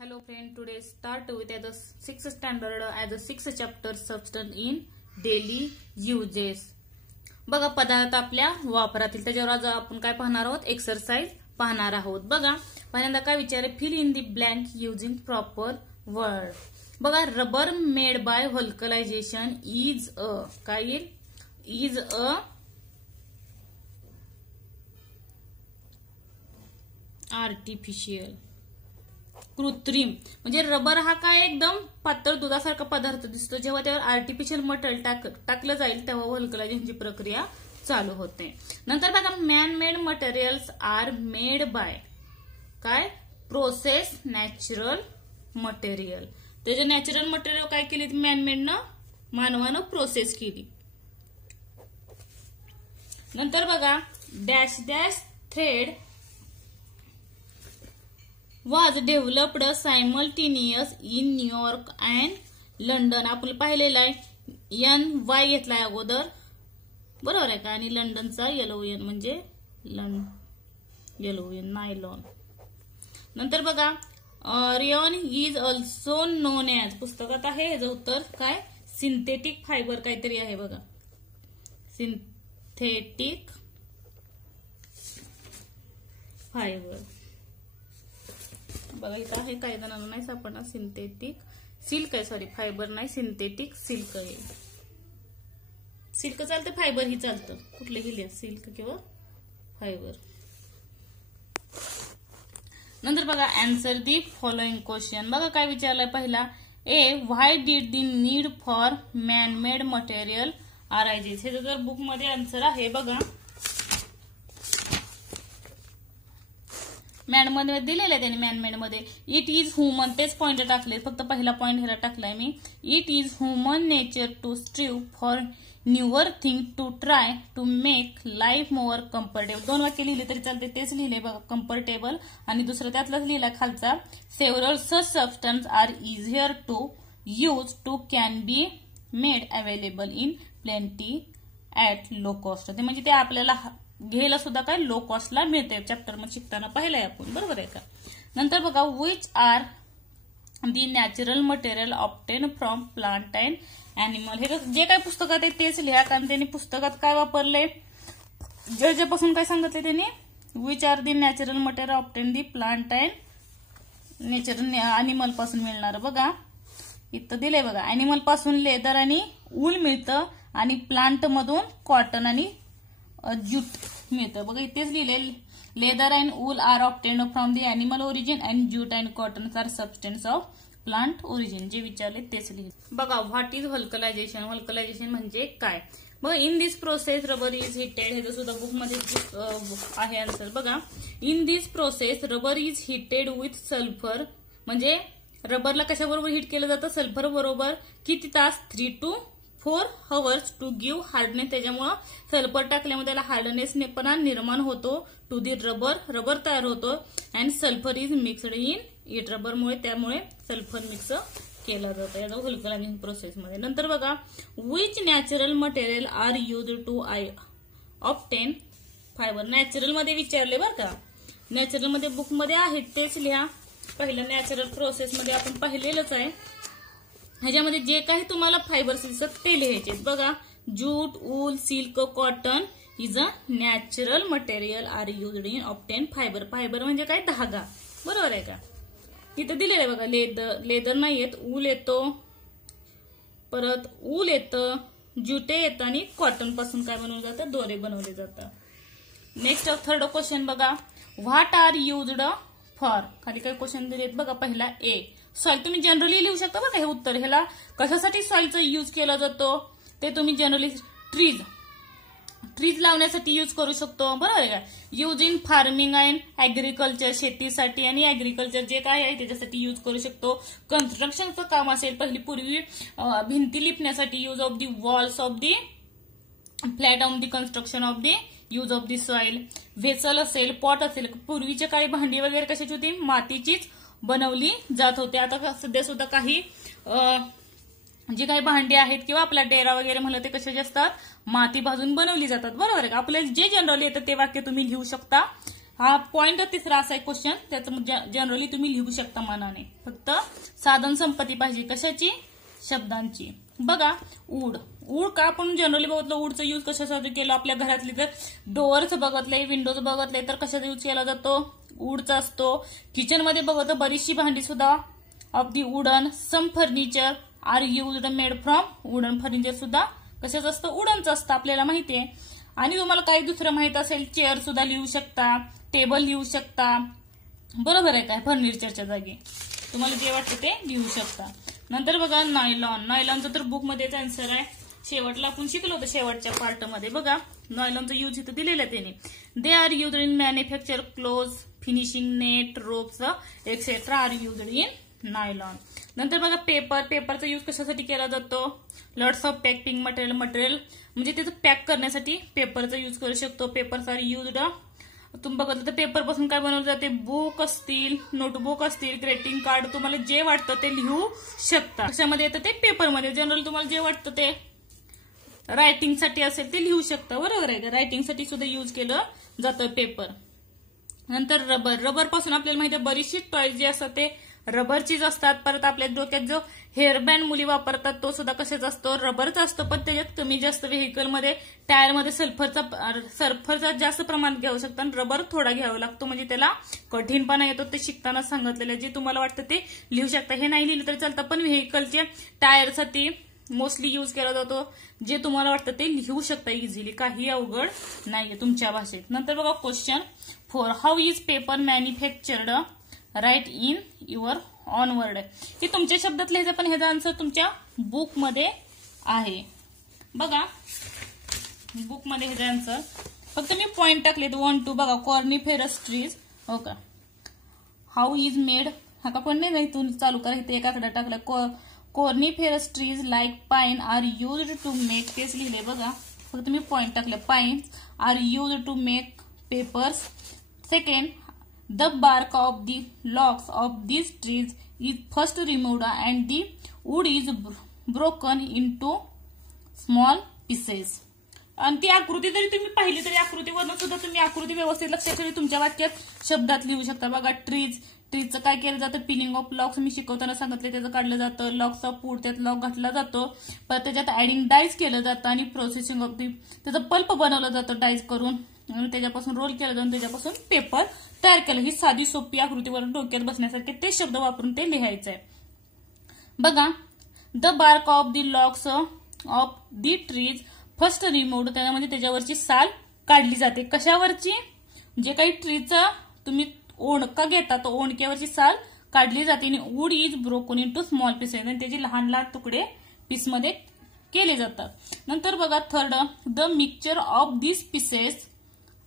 Hello friend, today start with the 6th standard as a 6th chapter substance in daily uses. बघा पदार्थ आपल्या वापरातील त्याच्यावर आज आपण काय पाहणार आहोत एक्सरसाइज पाहणार आहोत. बघा पहिल्यांदा काय विचार fill in the blank using proper word. बघा rubber made by vulcanisation is a काय येईल इज अ आर्टिफिशियल कृत्रिम म्हणजे रबर हा काय एकदम पातळ दुधासारखा पदार्थ दिसतो. जेव्हा त्यावर आर्टिफिशियल मटेरियल टाकलं जाईल तेव्हा व्हल्कलायझेशनची प्रक्रिया चालू होते. नंतर बघा man made materials are made by काय प्रोसेस नॅचरल मटेरियल. त्याचे नॅचरल मटेरियल काय केली मॅन मेडनं मानवानं प्रोसेस केली. नंतर बघा dash dash thread was developed simultaneous in New York and London. आपण पाहिलेला आहे NY घेतलाय अगोदर बरोबर आहे का आणि लंडनचा LON म्हणजे LON नायलॉन. नंतर बघा rayon is also non as पुस्तकात आहे ह्याचं उत्तर काय सिंथेटिक फायबर काहीतरी आहे बघा सिंथेटिक फायबर. बघा इथं आहे काही जणांना नाही सापडणार सिंथेटिक सिल्क आहे सॉरी फायबर नाही सिंथेटिक सिल्क आहे. सिल्क चालतं फायबर ही चालतं कुठलेही लिहा सिल्क किंवा फायबर. नंतर बघा आन्सर दी फॉलोइंग क्वेश्चन. बघा काय विचारलंय पहिला A Y did the need for man made material arises. हे जर बुक मध्ये आन्सर आहे बघा मॅन मध्ये दिलेलं आहे त्यांनी मॅन मेड मध्ये इट इज ह्युमन तेच पॉइंट टाकले फक्त पहिला पॉइंट ह्याला टाकलाय मी. It is human nature to strive for newer thing to try to make life more comfortable. दोन वाक्य लिहिले तरी चालते तेच लिहिले बघा कम्फर्टेबल आणि दुसरं त्यातलाच लिहिला खालचा several such substance are easier to use to can be made available in plenty at low cost. ते म्हणजे ते आपल्याला घ्यायला सुद्धा काय लो कॉस्टला मिळते. चॅप्टर मध्ये शिकताना पाहिलंय आपण बरोबर आहे का. नंतर बघा which are the natural material obtain from plant and animal. हे जे काय पुस्तकात आहे तेच लिहा कारण त्यांनी पुस्तकात काय वापरले ज्यापासून काय सांगितले त्यांनी which are the natural material obtain the plant and natural animal पासून मिळणार. बघा इथं दिलंय बघा अॅनिमल पासून लेदर आणि ऊल मिळतं आणि प्लांट मधून कॉटन आणि ज्यूट मिळतं. बघा इथेच लिहिले leather and wool are obtained from the animal origin and jute and cotton are substance of plant origin. जे विचारले तेच लिहिले. बघा व्हॉट इज व्हल्कलायझेशन. व्हल्कलायझेशन म्हणजे काय. बघा in this process rubber is heated. हे सुद्धा बुक मध्ये आहे आन्सर. बघा in this process rubber is heated with sulphur म्हणजे रबरला कशाबरोबर हिट केलं जातं सल्फर बरोबर. किती तास 3 to 4 hours to give hardness. त्याच्यामुळं सल्फर टाकल्यामुळे त्याला हार्डनेसपणा निर्माण होतो टू दी रबर तयार होतो and sulphur is mixed in it. रबरमुळे त्यामुळे सल्फर मिक्स केला जातो या व्हल्कलायझेशन प्रोसेसमध्ये. नंतर बघा which natural material are use to obtain fibre. Natural मध्ये विचारले बरं का नॅचरल मध्ये बुक मध्ये आहे तेच लिहा. पहिलं नॅचरल प्रोसेस मध्ये आपण पाहिलेलंच आहे. ह्याच्यामध्ये जे काही तुम्हाला फायबर्स दिसतात ते लिहायचे. बघा jute wool silk cotton is a natural material are used in obtain fibre. Fibre म्हणजे काय धागा बरोबर आहे का. इथं दिलेलं आहे बघा लेदर नाही येत ऊल येतो परत ऊल येतं ज्यूटे येतं आणि कॉटन पासून काय बनवलं जातं दोरे बनवले जातात. नेक्स्ट थर्ड क्वेश्चन बघा व्हॉट आर युज्ड फॉर. खाली काही क्वेश्चन दिलेत बघा पहिला ए सॉइल. तुम्ही जनरली लिहू शकता बघा हे उत्तर. ह्याला कशासाठी सॉइलचा यूज केला जातो ते तुम्ही जनरली ट्रीज लावण्यासाठी यूज करू शकतो बरोबर आहे का. Use in farming and agriculture शेतीसाठी आणि ऍग्रिकल्चर जे काय आहे त्याच्यासाठी यूज करू शकतो. कन्स्ट्रक्शनचं काम असेल पूर्वी भिंती लिपण्यासाठी use of the walls of the flat on the construction of the use of the soil. Vessel असेल पॉट असेल पूर्वीच्या काळी भांडी वगैरे कशाची होती मातीचीच बनवली जात होते. आता सध्या सुद्धा काही जी काही भांडी आहेत किंवा आपला डेरा वगैरे म्हणलं ते कशाचे असतात माती भाजून बनवली जातात बरोबर आहे का. आपल्याला जे जनरली येतं ते वाक्य तुम्ही लिहू शकता. हा पॉइंट तिसरा असा एक क्वेश्चन, त्याचं जनरली तुम्ही लिहू शकता मनाने. फक्त साधन संपत्ती पाहिजे कशाची, शब्दांची. बघा वूड, वूड का आपण जनरली बघितलं वूडचा यूज कशासाठी केला, आपल्या घरातली जर डोअर्स बघितले, विंडोज बघितले तर कशाचा यूज केला जातो, वूडचा असतो. किचनमध्ये बघतो बरीचशी भांडी सुद्धा of the wooden. Some furniture are used made from wooden. Furniture सुद्धा कशाचं असतं, वुडनचं असतं, आपल्याला माहिती आहे. आणि तुम्हाला काही दुसरं माहित असेल, चेअर सुद्धा लिहू शकता, टेबल लिहू शकता, बरोबर आहे काय, फर्निचरच्या जागी तुम्हाला जे वाटतं ते लिहू शकता. नंतर बघा नायलॉन. नायलॉनचं तर बुकमध्येच आन्सर आहे, शेवटला आपण शिकलो होतं शेवटच्या पार्टमध्ये. बघा नायलॉनचा यूज इथं दिलेला आहे त्याने. They are used in manufacture cloth, finishing net, ropes etcetera are used in nylon. नंतर बघा पेपर. पेपरचा यूज कशासाठी केला जातो, lots of packing material. Material म्हणजे त्याचं पॅक करण्यासाठी पेपरचा यूज करू शकतो. Papers are used. तुम्ही बघितलं तर पेपर पासून काय बनवलं जाते, बुक असतील, नोटबुक असतील, ग्रीटिंग कार्ड, तुम्हाला जे वाटतं ते लिहू शकता. कशामध्ये येतं ते पेपरमध्ये. जनरल तुम्हाला जे वाटतं ते रायटिंगसाठी असेल ते लिहू शकता, बरोबर आहे का. रायटिंगसाठी सुद्धा यूज केलं जातं पेपर. नंतर रबर. रबर पासून आपल्याला माहिती आहे बरीचशी टॉयज जे असतात ते रबरचीच असतात. परत आपल्या डोक्यात जो हेअरबँड मुली वापरतात तो सुद्धा कशाचा असतो, रबरचा असतो. पण त्याच्यात कमी जास्त व्हेकलमध्ये टायरमध्ये सल्फरचा जास्त प्रमाणात घ्यावं शकतं आणि रबर थोडा घ्यावा लागतो, म्हणजे त्याला कठीणपणा येतो. ते शिकताना सांगितलेलं जे तुम्हाला वाटतं ते लिहू शकता. हे नाही लिहिलं तरी चालतं, पण व्हेकलच्या टायरसाठी मोस्टली यूज केला जातो. जे तुम्हाला वाटतं ते लिहू शकता इझिली, काही अवघड नाहीये तुमच्या भाषेत. नंतर बघा question 4. How is paper manufactured, write in your on word. हे तुमच्या शब्दात लिहायचं, पण ह्याचा आन्सर तुमच्या बुकमध्ये आहे. बघा बुकमध्ये ह्याचा आन्सर फक्त मी पॉइंट टाकलेत 1 2. बघा कॉर्निफेरस ट्रीज, हो का. हाऊ इज मेड, हा का पण नाही तुम्ही चालू करा, इथे एक आकडा टाकला. Coniferous trees like pine are used to make, तेच लिहिले बघा, फक्त मी पॉइंट टाकले. Pine are used to make papers. Second, the bark of the logs of these trees is first removed and the wood is broken into small pieces. आणि ती आकृती जरी तुम्ही पाहिली तरी आकृतीवरून सुद्धा तुम्ही आकृती व्यवस्थित लक्षात ठेवली तुमच्या वाक्यात शब्दात लिहू शकता. बघा ट्रीजचं काय केलं जातं, पिलिंग ऑफ लॉग्स मी शिकवताना सांगितले, त्याचं काढलं जातं. लॉग्स ऑफ वूड, त्यात लॉग घातला जातो. पण त्याच्यात ऍडिंग डाईज केलं जातं आणि प्रोसेसिंग ऑफ दी, त्याचं पल्प बनवलं जातं डाईज करून आणि त्याच्यापासून रोल केलं जातं, त्याच्यापासून पेपर तयार केलं. ही साधी सोपी आकृतीवरून डोक्यात बसण्यासारखे ते शब्द वापरून ते लिहायचं आहे. बघा the bark of the logs of the trees first removed, त्यामध्ये त्याच्यावरची साल काढली जाते. कशावरची, जे काही ट्रीचा तुम्ही ओणका घेता तो ओणक्यावरची साल काढली जाते. आणि wood is broken into small pieces, आणि त्याचे लहान लहान तुकडे पीसमध्ये केले जातात. नंतर बघा third, the mixture of this pieces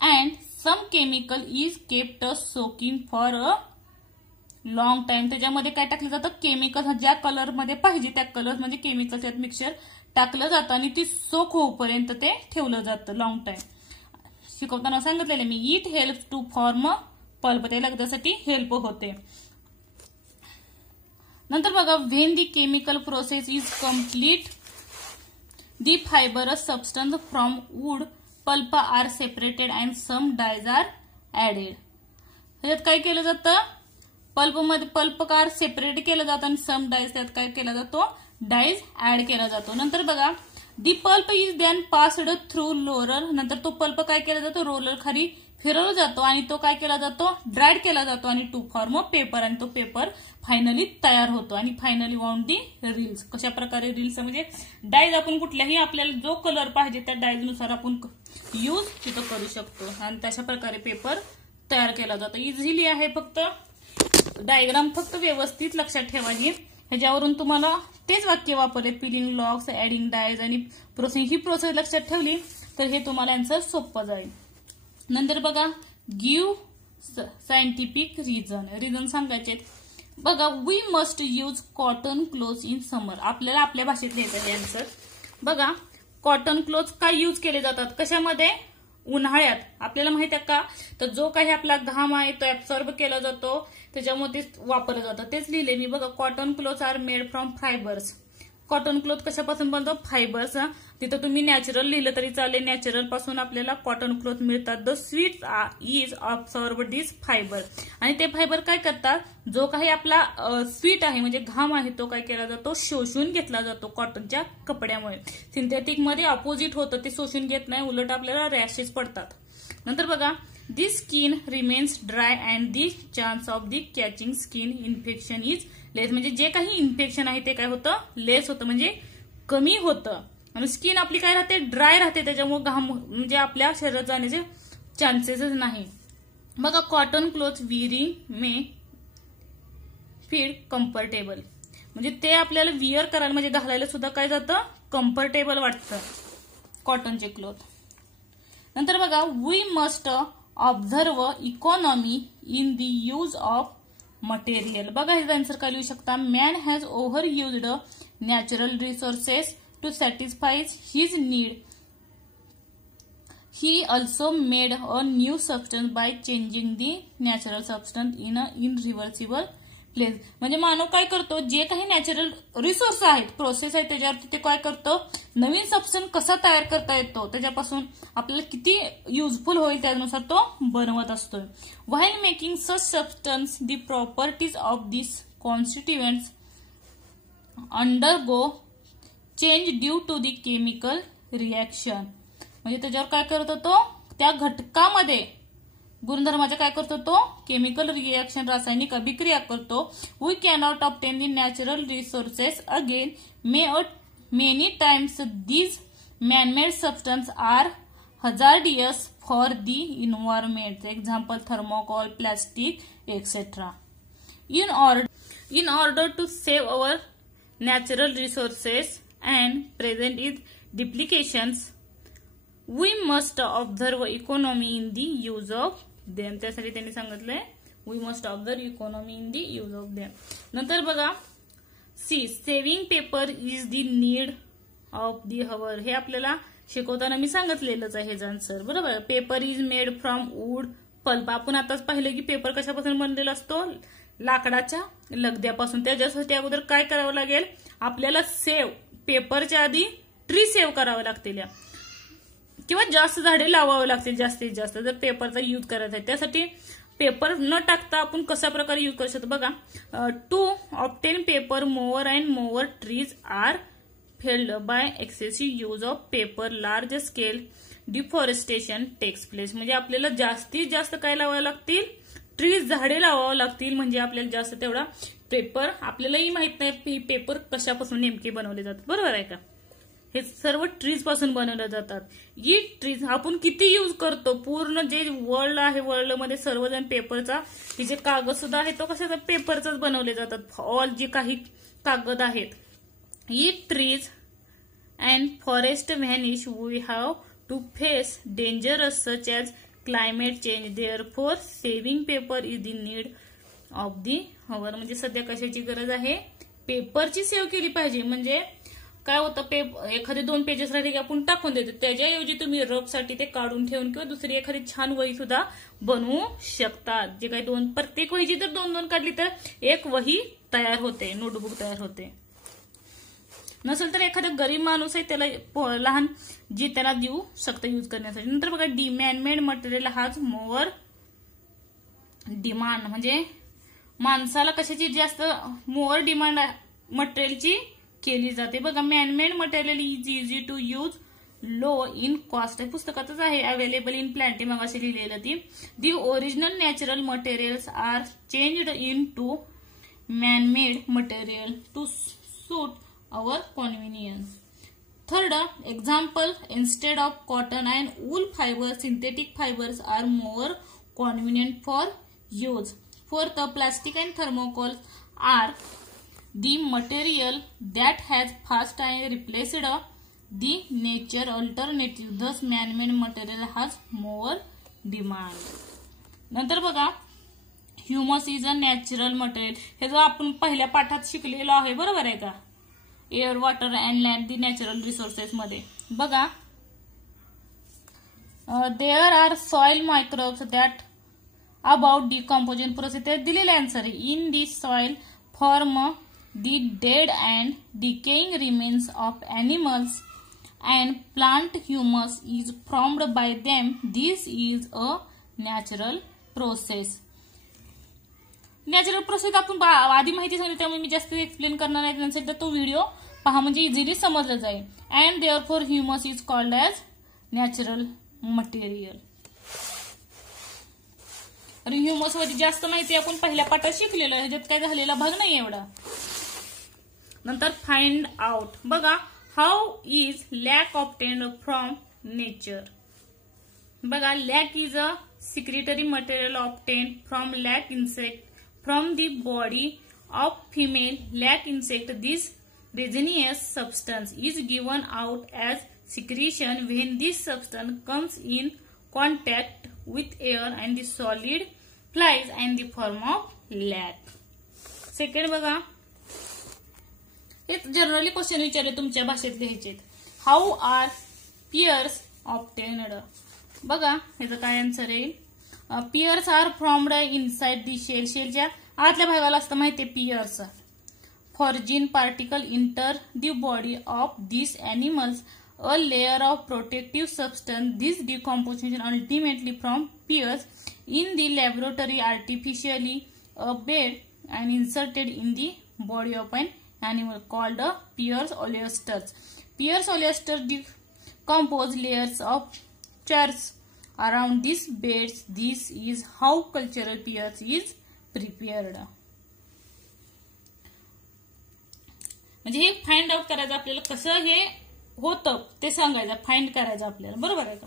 and some chemical is kept soaking for a long time. त्याच्यामध्ये काय टाकलं जातं, केमिकल, ज्या कलर मध्ये पाहिजे त्या कलर म्हणजे केमिकल त्यात मिक्सचर टाकलं जातं आणि ती सोक होईपर्यंत ते ठेवलं जातं लॉंग टाइम. शिकवताना सांगितलेलं मी, it help to form pulp, त्याला त्यासाठी हेल्प होते. नंतर बघा when the chemical process is complete the fibrous substance from wood pulp are separated and some dyes are added. त्याच्यात काय केलं जातं, पल्प आर सेपरेट केलं जातं आणि सम डायज, त्यात काय केला जातो, डायज ऍड केला जातो. नंतर बघा the pulp is then passed through roller, नंतर तो पल्प काय केला जातो, रोलर खाली फिरवला जातो आणि तो काय केला जातो, ड्रायड केला जातो आणि टू फॉर्म पेपर, आणि तो पेपर फायनली तयार होतो. आणि फायनली वाउंड दी रील्स. कशा प्रकारे रील्स म्हणजे डायज आपण कुठल्याही आपल्याला जो कलर पाहिजे त्या डायज नुसार आपण यूज तिथं करू शकतो आणि तशा प्रकारे पेपर तयार केला जातो. इझिली आहे, फक्त डायग्राम फक्त व्यवस्थित लक्षात ठेवा. ह्याच्यावरून तुम्हाला तेच वाक्य वापरले, पिलिंग लॉग्स, ऍडिंग डायज आणि प्रोसेस, ही प्रोसेस लक्षात ठेवली तर हे तुम्हाला आन्सर सोपं जाईल. नंतर बघा गिव्ह सायंटिफिक रिझन सांगायचे. बघा we must use cotton cloth in summer, आपल्याला आपल्या भाषेत लिहायचं आहे आन्सर. बघा कॉटन क्लोथ काय यूज केले जातात, कशामध्ये, उन्हाळ्यात. आपल्याला माहित आहे का, तर जो काही आपला घाम आहे तो ऍब्सॉर्ब केला जातो, त्याच्यामुळे ते वापरलं जातं, तेच लिहिले मी. बघा cotton cloth are made from fibres, cotton cloth कशापासून बनतो? फायबर्स. तिथं तुम्ही नॅचरल लिहिलं तरी चालेल. नॅचरल पासून आपल्याला कॉटन क्लॉथ मिळतात. The sweat is absorb this fibre. आणि ते फायबर काय करतात? जो काही आपला स्वीट आहे म्हणजे घाम आहे तो काय केला जातो? शोषून घेतला जातो कॉटनच्या कपड्यामुळे. सिंथेटिक मध्ये ऑपोजिट होतं, ते शोषून घेत नाही, उलट आपल्याला रॅशेस पडतात. नंतर बघा, the skin remains dry and the chance of the catching skin infection is less. म्हणजे जे काही इन्फेक्शन आहे ते काय होतं? लेस होतं, म्हणजे कमी होतं. आणि स्किन आपली काय राहते? ड्राय राहते, त्याच्यामुळे घाम म्हणजे आपल्या शरीरात जाण्याचे चान्सेसच नाही. बघा, cotton cloth wearing may feel comfortable. म्हणजे ते आपल्याला विअर करायला म्हणजे घालायला सुद्धा काय जातं? कम्फर्टेबल वाटतं कॉटनचे क्लोथ. नंतर बघा, we must observe economy in the use of material. बघा, हे आन्सर काय लिहू शकता? Man has over used natural resources to satisfy his need. He also made a new substance by changing the natural substance in a irreversible place. म्हणजे मानव काय करतो? जे काही नॅचरल रिसोर्स आहेत, प्रोसेस आहे, त्याच्यावरती ते काय करतो? नवीन सबस्टन्स कसा तयार करता येतो, त्याच्यापासून आपल्याला किती युजफुल होईल त्यानुसार तो बनवत असतो. While making such substance the properties of this constituents undergo change due to the chemical reaction. म्हणजे त्याच्यावर काय करत होतो? त्या घटकामध्ये गुणधर्माच्या काय करतो? तो केमिकल रिएक्शन, रासायनिक अभिक्रिया करतो. We cannot obtain the natural resources again. Many times these manmade substance are hazardous for the environment. Example thermocol, plastic etcetera. In order to save our natural resources and present its duplications, we must observe economy in the use of them. त्यासाठी त्यांनी सांगितलंय we must observe economy in the use of them. नंतर बघा, see saving paper is the need of the hour. हे आपल्याला शिकवताना मी सांगितलेलंच आहे हे आन्सर, बरोबर. Paper is made from wood pulp. आपण आताच पाहिलं की पेपर कशापासून बनलेला असतो? लाकडाच्या लगद्यापासून. त्याच्यासाठी अगोदर काय करावं लागेल? आपल्याला पेपरच्या आधी ट्री सेव्ह करावं लागतील किंवा जास्त झाडे लावावे लागतील जास्तीत जास्त, जर पेपरचा यूज करायचा आहे. त्यासाठी पेपर न टाकता आपण कशा प्रकारे यूज करू शकतो? बघा, to obtain paper more and more trees are felled by excessive use of paper. Large scale deforestation takes place. म्हणजे आपल्याला जास्तीत जास्त काय लावावं लागतील? ट्रीज, झाडे लावावं लागतील, म्हणजे आपल्याला जास्त तेवढा पेपर. आपल्यालाही माहित नाही पेपर कशापासून नेमके बनवले जातात, बरोबर आहे का? हे सर्व ट्रीज पासून बनवले जातात. ही ट्रीज आपण किती यूज करतो? पूर्ण जे वर्ल्ड आहे, वर्ल्ड मध्ये सर्वजण पेपरचा, ही जे कागद सुद्धा आहे तो कशाचा? पेपरचाच बनवले जातात. ऑल जे काही कागद आहेत. ही trees and forest vanish. We have to face dangerous such as climate change. Therefore saving paper is the need of the hour. म्हणजे सध्या कशाची गरज आहे? पेपरची सेव्ह केली पाहिजे. म्हणजे काय होतं? एखादे 2 पेजेस राहिले की आपण टाकून देतो, त्याच्याऐवजी तुम्ही रफसाठी ते काढून ठेवून किंवा दुसरी एखादी छान वही सुद्धा बनवू शकतात. जे काही प्रत्येक वहीची जर 2-2 काढली तर एक वही तयार होते, नोटबुक तयार होते. नसेल तर एखादा गरीब माणूस आहे त्याला लहान जी त्याला देऊ शकतं यूज करण्यासाठी. नंतर बघा, manmade material has mower demand. म्हणजे माणसाला कशाची जास्त मोअर डिमांड मटेरियलची केली जाते. बघा, manmade material is easy to use, low in cost. पुस्तकातच आहे. अवेलेबल इन प्लॅन्टी मग अशी लिहिलेलं ती. The original natural materials are changed into manmade material to suit our convenience. Third example, instead of cotton and wool fibers, synthetic fibers are more convenient for use. Fourth, plastic and thermocols are the material that has fast and replaced the nature alternative. Thus, man-made material has more demand. नंतर बघा, humus is a natural material. हे जो आपण पहिल्या पाठात शिकलेलो आहे, बरोबर आहे का? Air, water and land, the natural resources मध्ये. बघा, there are soil microbes that about decomposition process. ते दिलेले आन्सर आहे. In this soil form the dead and decaying remains of animals and plant humus is formed by them. This is a natural process. Natural process आपण आधी माहिती सांगितली त्यामुळे मी जास्त explain करणार नाही. त्यानंतर तो व्हिडिओ पहा म्हणजे इझिली समजलं जाईल. And therefore humus is called as natural material. आणि ह्युमस मध्ये जास्त माहिती आपण पहिल्या पाठात शिकलेलो आहे, ह्याच्यात काय झालेला भाग नाही एवढा. नंतर फाइंड आउट बघा. How is lac obtained from nature. बघा lac is a secretory material obtained from lac insect from the body of female lac insect. This resinous substance is given out as secretion when this substance comes in contact with air and the solid flies and the form of lac. Second बघा, हे generally question विचारले तुमच्या भाषेत लिहायचे. How are pearls obtained. बघा ह्याचं काय answer आहे. Pearls are formed inside the shell. शेलच्या आतल्या भागाला असतं माहितीये pearls. Foreign particle enter the body of these animals, a layer of protective substance. This decomposition ultimately from Pierce in the laboratory artificially a bed and inserted in the body of an animal called a Pierce oysters. Pierce oysters decompose layers of chars around these beds. This is how cultural Pierce is prepared. म्हणजे हे find out करायचं आपल्याला, कसं हे होतं ते सांगायचं, find करायचं आपल्याला, बरोबर आहे का.